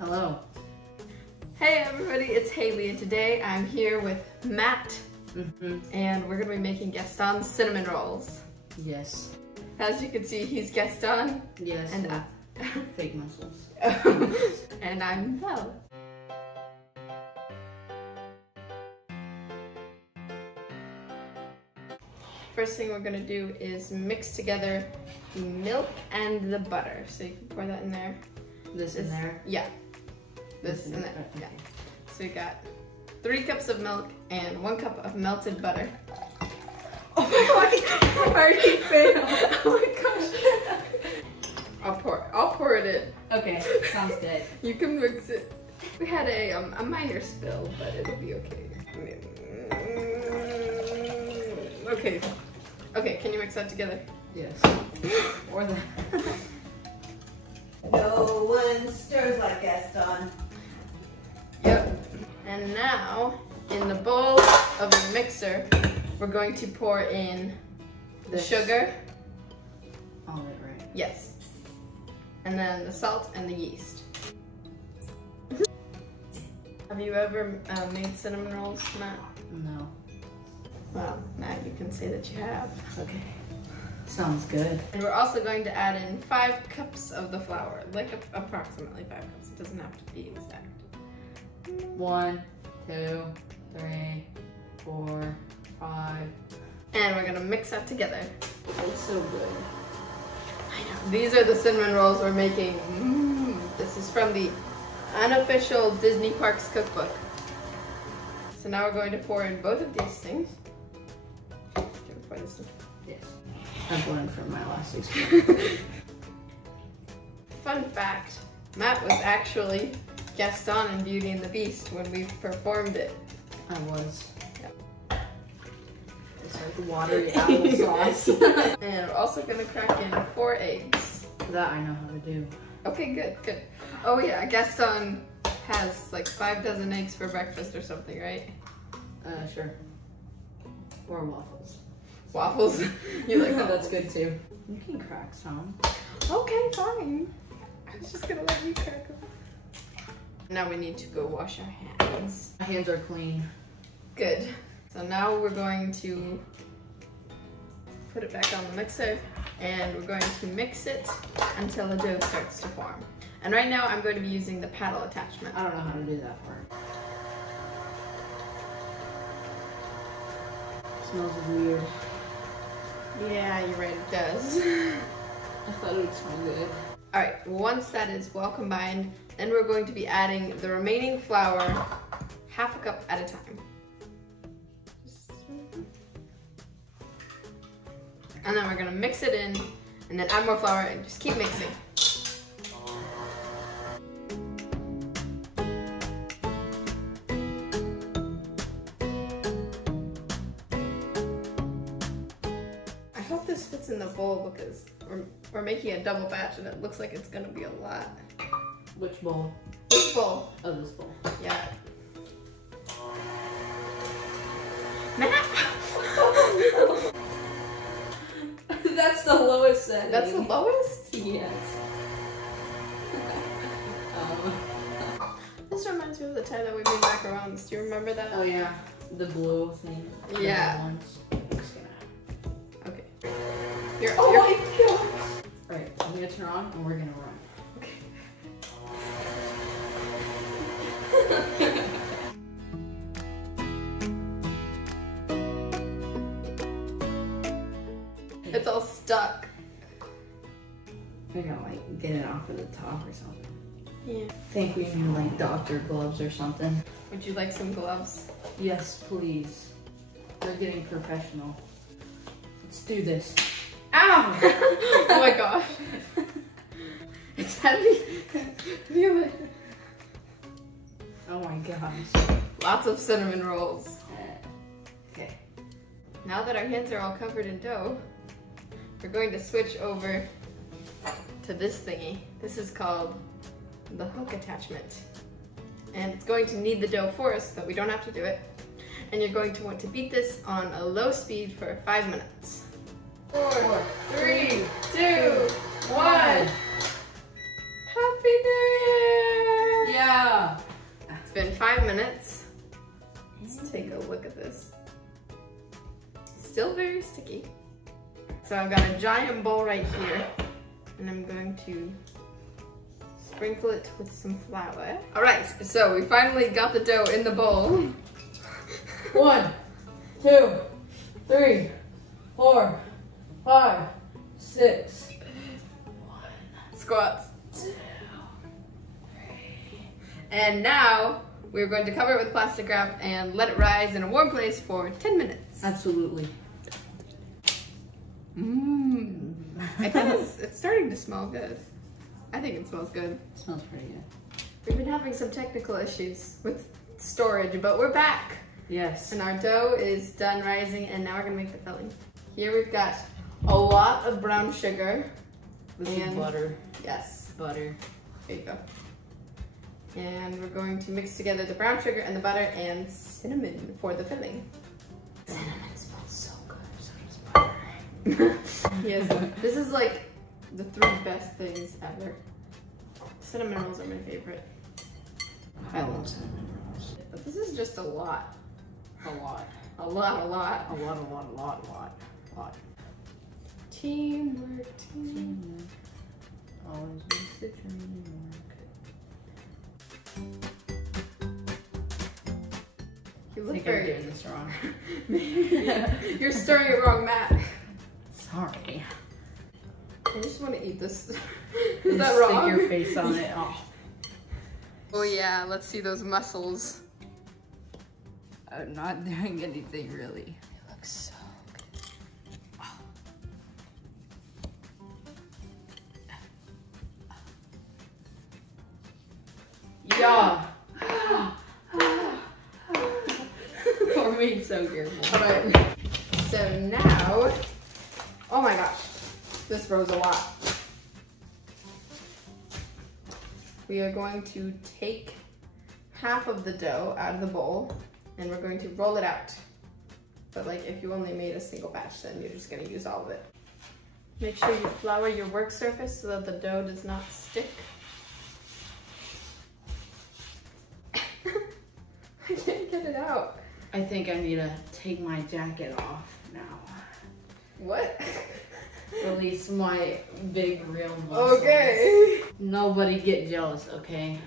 Hello. Hey everybody, it's Hailey and today I'm here with Matt and we're going to be making Gaston's cinnamon rolls. Yes. As you can see, he's Gaston. Yes. And fake muscles. And I'm Mel. First thing we're going to do is mix together the milk and the butter. So you can pour that in there. This in there? Yeah. This in there. Yeah. So we got 3 cups of milk and 1 cup of melted butter. Oh my god! I already failed. Oh my gosh. I'll pour it in. Okay, sounds good. You can mix it. We had a minor spill, but it'll be okay. Okay. Okay, can you mix that together? Yes. Or the No one stirs like Gaston. Yep. And now, in the bowl of the mixer, we're going to pour in the sugar. All of it, right? Yes. And then the salt and the yeast. Have you ever made cinnamon rolls, Matt? No. Well, Matt, you can say that you have. Okay. Sounds good. And we're also going to add in 5 cups of the flour, like approximately 5 cups. It doesn't have to be exact. 1, 2, 3, 4, 5. And we're gonna mix that together. It's so good. I know. These are the cinnamon rolls we're making. This is from the unofficial Disney Parks cookbook. So now we're going to pour in both of these things. Should we pour this in? Yes. I've learned from my last experience. Fun fact, Matt was actually Gaston in Beauty and the Beast when we performed it. I was. Yep. It's like watery applesauce. And we're also gonna crack in 4 eggs. That I know how to do. Okay, good, good. Oh yeah, Gaston has like 5 dozen eggs for breakfast or something, right? Sure. Or waffles. Waffles? You like That's waffles? good too. You can crack some. Okay, fine. I was just gonna let you crack them. Now we need to go wash our hands. My hands are clean. Good. So now we're going to put it back on the mixer and we're going to mix it until the dough starts to form. And right now I'm going to be using the paddle attachment. I don't know how to do that part. It smells weird. Yeah, you're right, it does. I thought it would smell good. All right, once that is well combined, then we're going to be adding the remaining flour, 1/2 cup at a time. And then we're gonna mix it in, and then add more flour, and just keep mixing. I hope this fits in the bowl because we're making a double batch and it looks like it's gonna be a lot. Which bowl? This bowl. Oh, this bowl. Yeah. Matt! That's the lowest setting. That's the lowest? Yes. This reminds me of the time that we made macarons. Do you remember that? Oh yeah, the blue thing. Yeah. Ones. Okay. Oh my god! Alright, I'm gonna turn on and we're gonna run. Okay. It's all stuck. We're gonna like get it off of the top or something. Yeah. I think we need like doctor gloves or something. Would you like some gloves? Yes, please. We're getting professional. Let's do this. Ow! Oh my gosh. It's heavy. Feel it. Oh my gosh. Lots of cinnamon rolls. Okay. Now that our hands are all covered in dough, we're going to switch over to this thingy. This is called the hook attachment. And it's going to knead the dough for us, but we don't have to do it. And you're going to want to beat this on a low speed for 5 minutes. 4, 3, 2, 1. Happy New Year! 5 minutes. Let's take a look at this. Still very sticky. So I've got a giant bowl right here, and I'm going to sprinkle it with some flour. All right, so we finally got the dough in the bowl. 1, 2, 3, 4, 5, 6. 1. Squats. 2, 3. And now we're going to cover it with plastic wrap and let it rise in a warm place for 10 minutes. Absolutely. Mmm. I think it's starting to smell good. I think it smells good. It smells pretty good. We've been having some technical issues with storage, but we're back. Yes. And our dough is done rising, and now we're gonna make the filling. Here we've got a lot of brown sugar. This is butter. Yes. Butter. There you go. And we're going to mix together the brown sugar and the butter and cinnamon for the filling. Cinnamon smells so good, so does butter. Yes, this is like the 3 best things ever. Cinnamon rolls are my favorite. I love cinnamon rolls. But this is just a lot. A lot. A lot, a lot. A lot, a lot, a lot, a lot, a lot. Teamwork, teamwork. Always makes the dream work. You I look think very... I'm doing this wrong. You're stirring it wrong, Matt. Sorry. I just want to eat this. Is Just that wrong? Stick your face on it. Oh. Oh yeah, let's see those muscles. I'm not doing anything really. It looks so good. Oh. Yeah. We're being so careful. All right. So now, oh my gosh, this rose a lot. We are going to take half of the dough out of the bowl and we're going to roll it out. But like if you only made a single batch, then you're just gonna use all of it. Make sure you flour your work surface so that the dough does not stick. I can't get it out. I think I need to take my jacket off now. What? Release my big real muscles. Okay. Nobody get jealous, okay?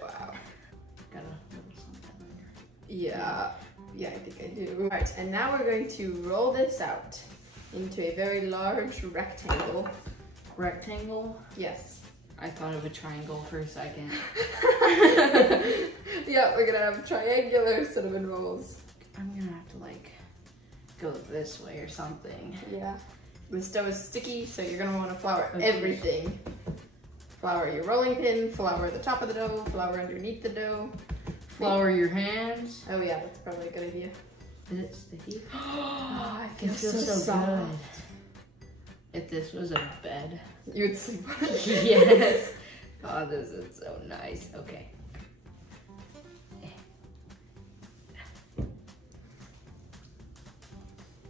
Wow. Got a little something. Yeah, I think I do. All right, and now we're going to roll this out into a very large rectangle. Rectangle? Yes. I thought of a triangle for a second. Yeah, we're gonna have triangular cinnamon rolls. I'm gonna have to like go this way or something. Yeah. This dough is sticky, so you're gonna want to flour Okay. everything. Flour your rolling pin, flour the top of the dough, flour underneath the dough. Flour your hands. Oh yeah, that's probably a good idea. Is it sticky? Oh, I It feels so good. If this was a bed. You would sleep on it. Yes. Oh, this is so nice. Okay.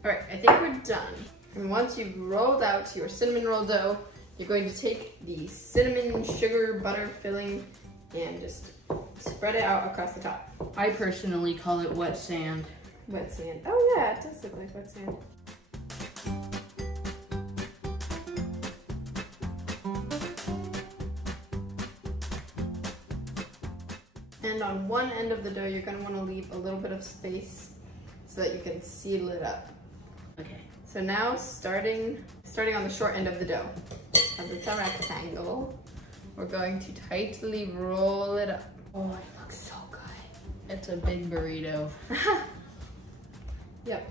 All right, I think we're done. And once you've rolled out your cinnamon roll dough, you're going to take the cinnamon sugar butter filling and just spread it out across the top. I personally call it wet sand. Wet sand. Oh yeah, it does look like wet sand. And on one end of the dough, you're going to want to leave a little bit of space so that you can seal it up. Okay. So now, starting on the short end of the dough, as it's a rectangle, we're going to tightly roll it up. Oh, it looks so good. It's a big burrito. Yep.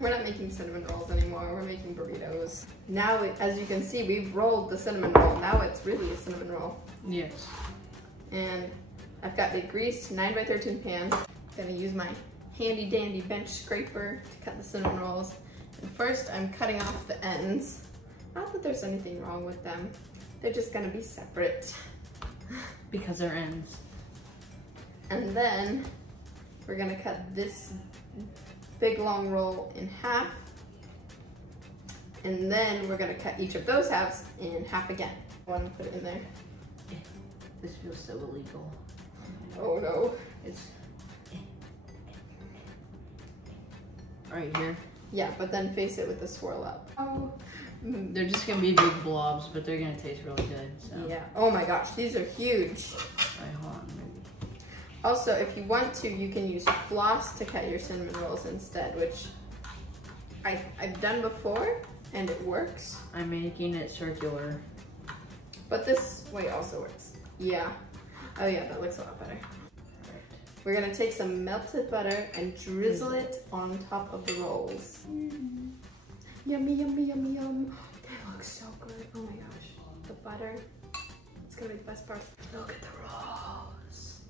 We're not making cinnamon rolls anymore, we're making burritos. Now, as you can see, we've rolled the cinnamon roll. Now it's really a cinnamon roll. Yes. And I've got a greased 9x13 pan. I'm gonna use my handy dandy bench scraper to cut the cinnamon rolls. And first I'm cutting off the ends. Not that there's anything wrong with them. They're just gonna be separate. Because they're ends. And then we're gonna cut this big long roll in half. And then we're gonna cut each of those halves in half again. I wanna put it in there. This feels so illegal. Oh no. It's right here. Yeah, but then face it with the swirl up. Oh. They're just gonna be big blobs, but they're gonna taste really good. So. Yeah. Oh my gosh, these are huge. Right, hold on, maybe. Also, if you want to, you can use floss to cut your cinnamon rolls instead, which I've done before, and it works. I'm making it circular. But this way also works. Yeah. Oh yeah, that looks a lot better. Right. We're gonna take some melted butter and drizzle it on top of the rolls. Yummy, yummy, yummy, yum. They look so good. Oh my gosh. The butter. It's gonna be the best part. Look at the rolls.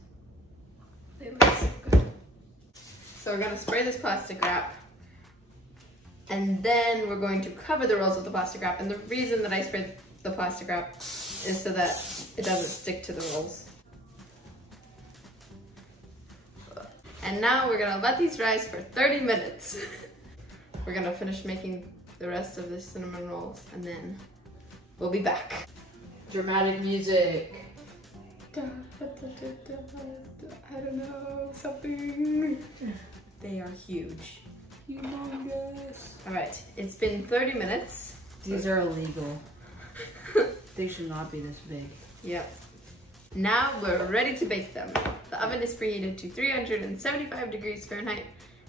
They look so good. So we're gonna spray this plastic wrap. And then we're going to cover the rolls with the plastic wrap. And the reason that I sprayed the plastic wrap is so that it doesn't stick to the rolls. And now we're gonna let these rise for 30 minutes. We're gonna finish making the rest of the cinnamon rolls and then we'll be back. Dramatic music. I don't know, something. They are huge. Humongous. All right, it's been 30 minutes. These are illegal. They should not be this big. Yep. Now we're ready to bake them. The oven is preheated to 375 degrees Fahrenheit,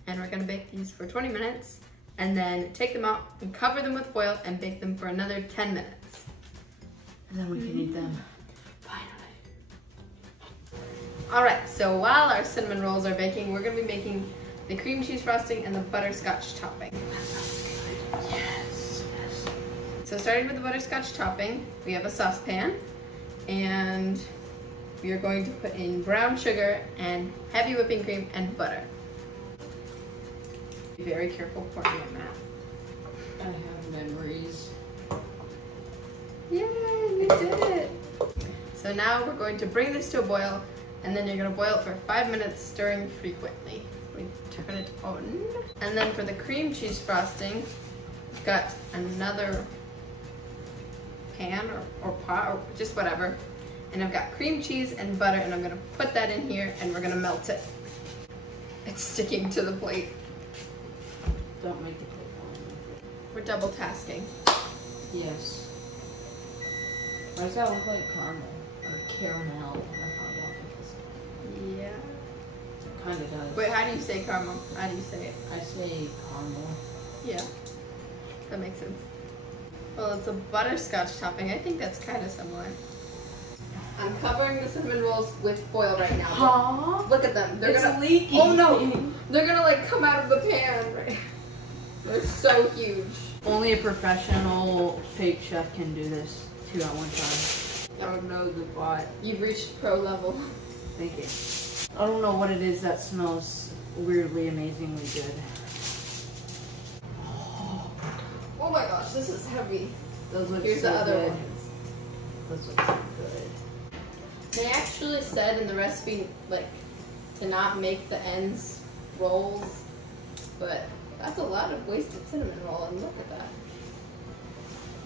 and we're gonna bake these for 20 minutes, and then take them out and cover them with foil and bake them for another 10 minutes. And then we can eat them. Finally. All right, so while our cinnamon rolls are baking, we're gonna be making the cream cheese frosting and the butterscotch topping. Yes. So starting with the butterscotch topping, we have a saucepan, and we are going to put in brown sugar and heavy whipping cream and butter. Be very careful pouring it, Matt. I have memories. Yay, we did it! So now we're going to bring this to a boil, and then you're going to boil it for 5 minutes, stirring frequently. We turn it on. And then for the cream cheese frosting, we've got another pan or pot or just whatever. And I've got cream cheese and butter, and I'm gonna put that in here and we're gonna melt it. It's sticking to the plate. Don't make it take long. We're double tasking. Yes. Why does that look like caramel? Or caramel? I found out because Yeah. it kind of does. Wait, how do you say caramel? How do you say it? I say caramel. Yeah, that makes sense. Well, it's a butterscotch topping. I think that's kind of similar. I'm covering the cinnamon rolls with foil right now. Huh? Look at them. They're It's gonna leaking. Oh no! They're gonna like come out of the pan. Right? They're so huge. Only a professional fake chef can do this 2 at one time. Oh no, the bot. You've reached pro level. Thank you. I don't know what it is that smells weirdly, amazingly good. Oh my gosh, this is heavy. Those look Here's so the other good. ones. Those look so good. They actually said in the recipe, like, to not make the ends rolls, but that's a lot of wasted cinnamon roll, and look at that.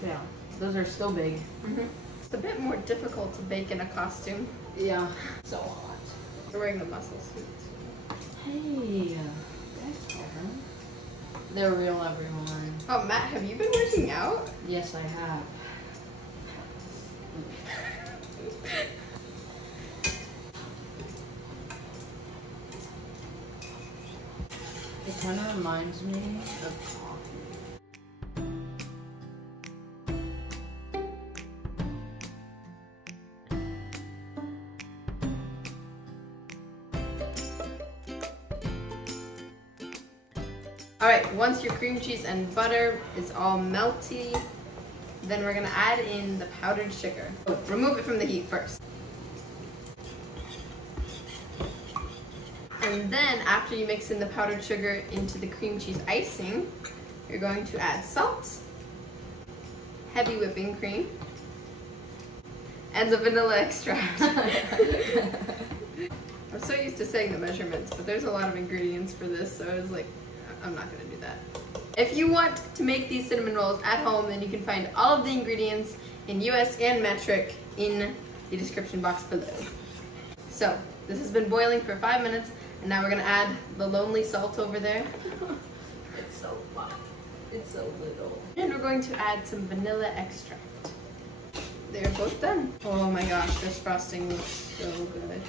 Yeah, those are still big. Mm-hmm. It's a bit more difficult to bake in a costume. Yeah, so hot. We're wearing the muscle suits. Hey, that's hard. They're real, everyone. Oh, Matt, have you been working out? Yes, I have. It kind of reminds me of coffee. All right, once your cream cheese and butter is all melty, then we're gonna add in the powdered sugar. Oh, remove it from the heat first. And then after you mix in the powdered sugar into the cream cheese icing, you're going to add salt, heavy whipping cream, and the vanilla extract. I'm so used to saying the measurements, but there's a lot of ingredients for this, so I was like, I'm not gonna do that. If you want to make these cinnamon rolls at home, then you can find all of the ingredients in US and metric in the description box below. So, This has been boiling for 5 minutes, and now we're gonna add the lonely salt over there. It's so fun. It's so little. And we're going to add some vanilla extract. They're both done. Oh my gosh, this frosting looks so good.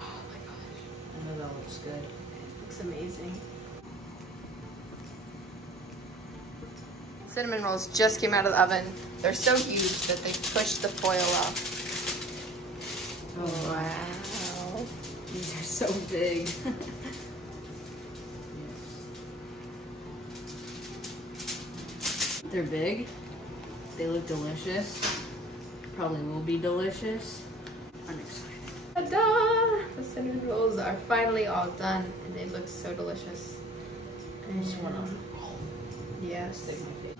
Oh my gosh. I know that looks good. It looks amazing. Cinnamon rolls just came out of the oven. They're so huge that they pushed the foil off. Oh Wow. These are so big. They're big. They look delicious. Probably will be delicious. I'm excited. Ta-da! The cinnamon rolls are finally all done, and they look so delicious. I just want to Yes. stick my face.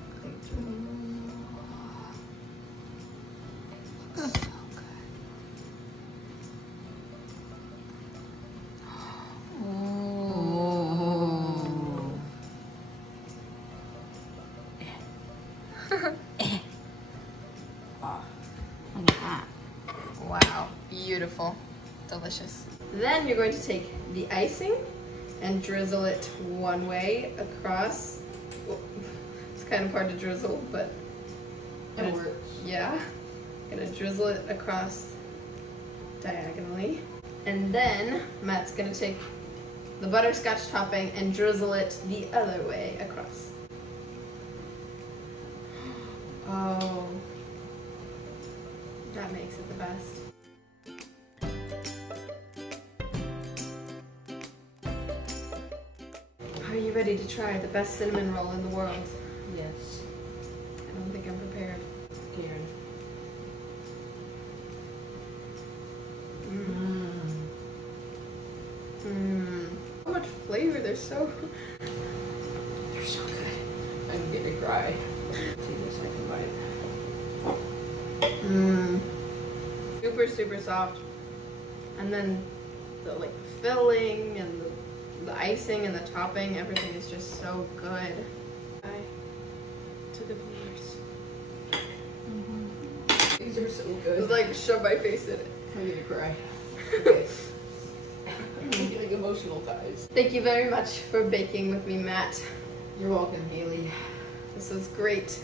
Wow, beautiful, delicious. Then you're going to take the icing and drizzle it one way across. Well, it's kind of hard to drizzle, but It works. yeah. Gonna drizzle it across diagonally. And then Matt's gonna take the butterscotch topping and drizzle it the other way across. Oh, that makes it the best. Are you ready to try the best cinnamon roll in the world? Yes. I don't think I'm prepared. Karen. So much flavor, they're so They're so good. I'm gonna cry. See the second bite. Super, super soft. And then the like filling and the icing and the topping, everything is just so good. To the viewers. These are so Just good. like shove my face in it. I'm gonna cry. Okay. I'm getting emotional, guys. Thank you very much for baking with me, Matt. You're welcome, Hailey. This was great.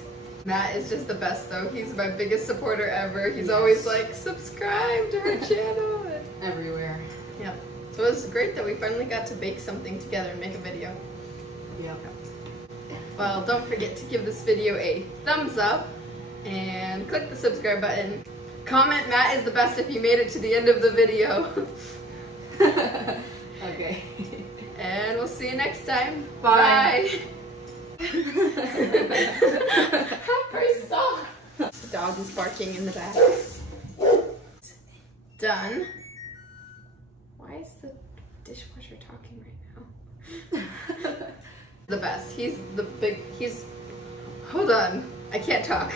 Matt is just the best though. He's my biggest supporter ever. He's Yes. always like, subscribe to her channel. Everywhere. Yeah. So it was great that we finally got to bake something together and make a video. Yeah. Well, don't forget to give this video a thumbs up and click the subscribe button. Comment Matt is the best if you made it to the end of the video. Okay. And we'll see you next time. Bye. Bye. Stop. The dog is barking in the back. Done. Why is the dishwasher talking right now? The best. He's hold on. I can't talk.